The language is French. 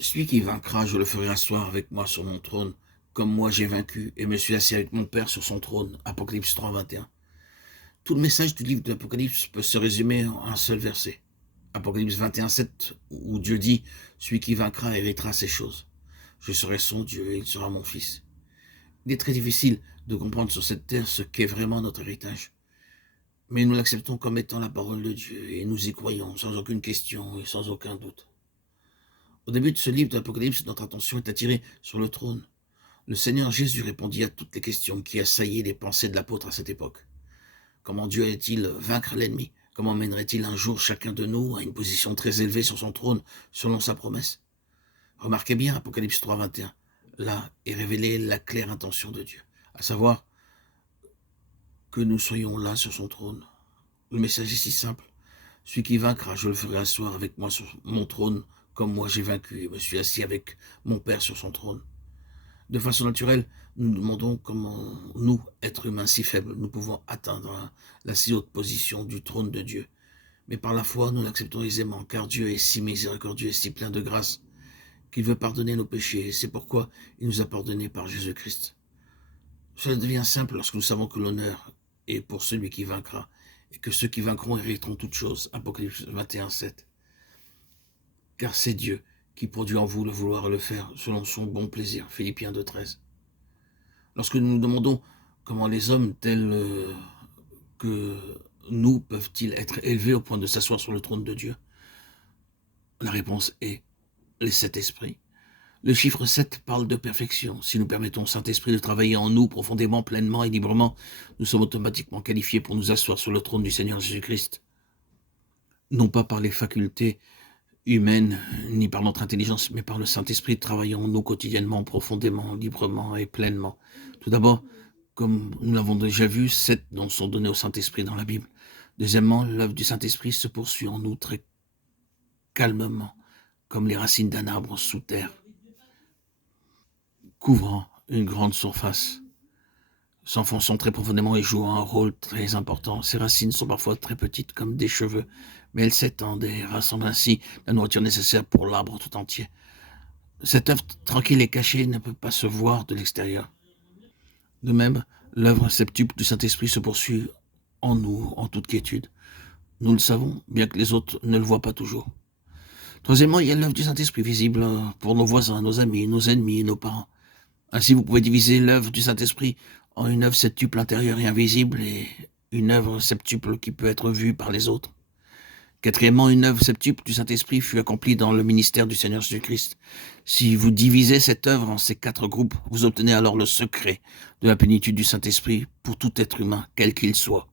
Celui qui vaincra, je le ferai asseoir avec moi sur mon trône, comme moi j'ai vaincu et me suis assis avec mon Père sur son trône. Apocalypse 3, 21. Tout le message du livre de l'Apocalypse peut se résumer en un seul verset. Apocalypse 21, 7, où Dieu dit « Celui qui vaincra héritera ces choses. Je serai son Dieu et il sera mon fils. » Il est très difficile de comprendre sur cette terre ce qu'est vraiment notre héritage. Mais nous l'acceptons comme étant la parole de Dieu et nous y croyons sans aucune question et sans aucun doute. Au début de ce livre de l'Apocalypse, notre attention est attirée sur le trône. Le Seigneur Jésus répondit à toutes les questions qui assaillaient les pensées de l'apôtre à cette époque. Comment Dieu allait-il vaincre l'ennemi? Comment mènerait-il un jour chacun de nous à une position très élevée sur son trône, selon sa promesse? Remarquez bien Apocalypse 3, 21. Là est révélée la claire intention de Dieu, à savoir que nous soyons là sur son trône. Le message est si simple. Celui qui vaincra, je le ferai asseoir avec moi sur mon trône, comme moi j'ai vaincu et me suis assis avec mon Père sur son trône. De façon naturelle, nous nous demandons comment nous, êtres humains si faibles, nous pouvons atteindre la si haute position du trône de Dieu. Mais par la foi, nous l'acceptons aisément, car Dieu est si miséricordieux et si plein de grâce qu'il veut pardonner nos péchés. C'est pourquoi il nous a pardonnés par Jésus-Christ. Cela devient simple lorsque nous savons que l'honneur est pour celui qui vaincra, et que ceux qui vaincront hériteront toutes choses. Apocalypse 21, 7. Car c'est Dieu qui produit en vous le vouloir et le faire selon son bon plaisir. Philippiens 2, 13. Lorsque nous nous demandons comment les hommes tels que nous peuvent-ils être élevés au point de s'asseoir sur le trône de Dieu, la réponse est les 7 esprits. Le chiffre 7 parle de perfection. Si nous permettons au Saint-Esprit de travailler en nous profondément, pleinement et librement, nous sommes automatiquement qualifiés pour nous asseoir sur le trône du Seigneur Jésus-Christ. Non pas par les facultés humaines, ni par notre intelligence, mais par le Saint-Esprit travaillant en nous quotidiennement, profondément, librement et pleinement. Tout d'abord, comme nous l'avons déjà vu, 7 noms sont donnés au Saint-Esprit dans la Bible. Deuxièmement, l'œuvre du Saint-Esprit se poursuit en nous très calmement, comme les racines d'un arbre sous terre, couvrant une grande surface, s'enfonçant très profondément et jouant un rôle très important. Ces racines sont parfois très petites comme des cheveux, mais elles s'étendent et rassemblent ainsi la nourriture nécessaire pour l'arbre tout entier. Cette œuvre tranquille et cachée ne peut pas se voir de l'extérieur. De même, l'œuvre septuple du Saint-Esprit se poursuit en nous, en toute quiétude. Nous le savons, bien que les autres ne le voient pas toujours. Troisièmement, il y a l'œuvre du Saint-Esprit visible pour nos voisins, nos amis, nos ennemis et nos parents. Ainsi, vous pouvez diviser l'œuvre du Saint-Esprit en une œuvre septuple intérieure et invisible et une œuvre septuple qui peut être vue par les autres. Quatrièmement, une œuvre septuple du Saint-Esprit fut accomplie dans le ministère du Seigneur Jésus-Christ. Si vous divisez cette œuvre en ces 4 groupes, vous obtenez alors le secret de la plénitude du Saint-Esprit pour tout être humain, quel qu'il soit.